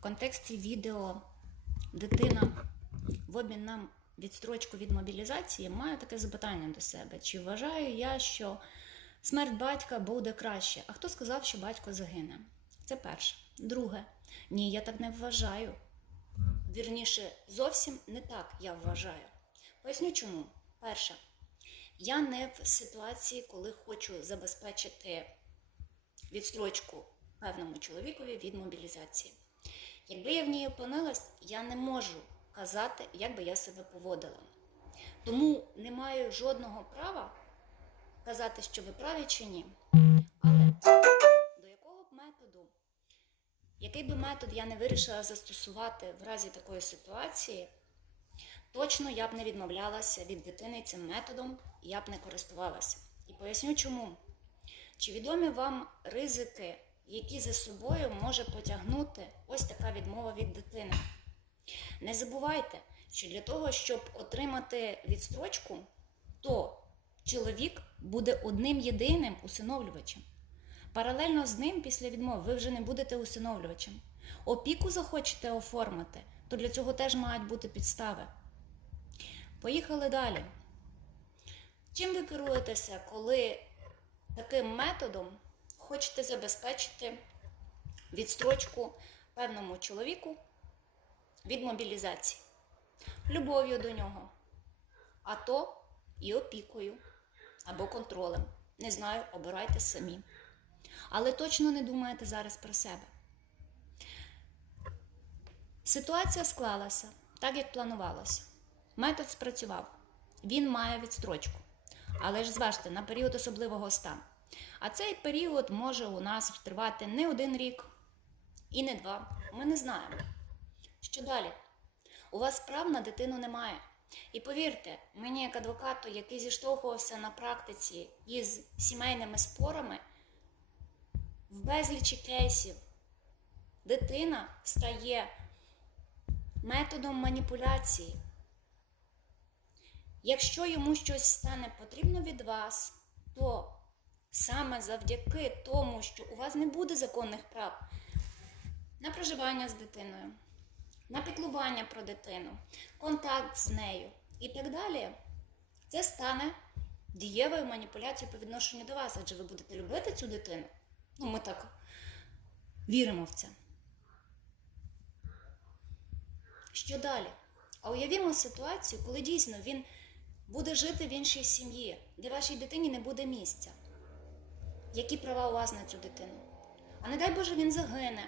контексті відео дитина в обмін на відстрочку від мобілізації маю таке запитання до себе: чи вважаю я, що смерть батька буде краще? А хто сказав, що батько загине? Це перше. Друге, ні, я так не вважаю. Вірніше, зовсім не так я вважаю. Поясню чому. Перше, я не в ситуації, коли хочу забезпечити відстрочку певному чоловікові від мобілізації. Якби я в ній опинилась, я не можу казати, як би я себе поводила. Тому не маю жодного права казати, що ви праві чи ні. Але до якого б методу, який би метод я не вирішила застосувати в разі такої ситуації, точно я б не відмовлялася від дитини цим методом, я б не користувалася. І поясню чому. Чи відомі вам ризики, які за собою може потягнути ось така відмова від дитини? Не забувайте, що для того, щоб отримати відстрочку, то чоловік буде одним єдиним усиновлювачем. Паралельно з ним, після відмови, ви вже не будете усиновлювачем. Опіку захочете оформити, то для цього теж мають бути підстави. Поїхали далі. Чим ви керуєтеся, коли таким методом хочете забезпечити відстрочку певному чоловіку від мобілізації, любов'ю до нього, а то і опікою або контролем. Не знаю, обирайте самі. Але точно не думаєте зараз про себе. Ситуація склалася так, як планувалося. Метод спрацював. Він має відстрочку. Але ж зважте, на період особливого стану. А цей період може у нас тривати не один рік і не два. Ми не знаємо. Що далі? У вас прав на дитину немає. І повірте, мені як адвокату, який зіштовхувався на практиці із сімейними спорами, в безлічі кейсів дитина стає методом маніпуляції. Якщо йому щось стане потрібно від вас, то саме завдяки тому, що у вас не буде законних прав на проживання з дитиною, на піклування про дитину, контакт з нею і так далі, це стане дієвою маніпуляцією по відношенню до вас, адже ви будете любити цю дитину. Ну, ми так віримо в це. Що далі? А уявімо ситуацію, коли дійсно він буде жити в іншій сім'ї, де вашій дитині не буде місця. Які права у вас на цю дитину? А не дай Боже, він загине.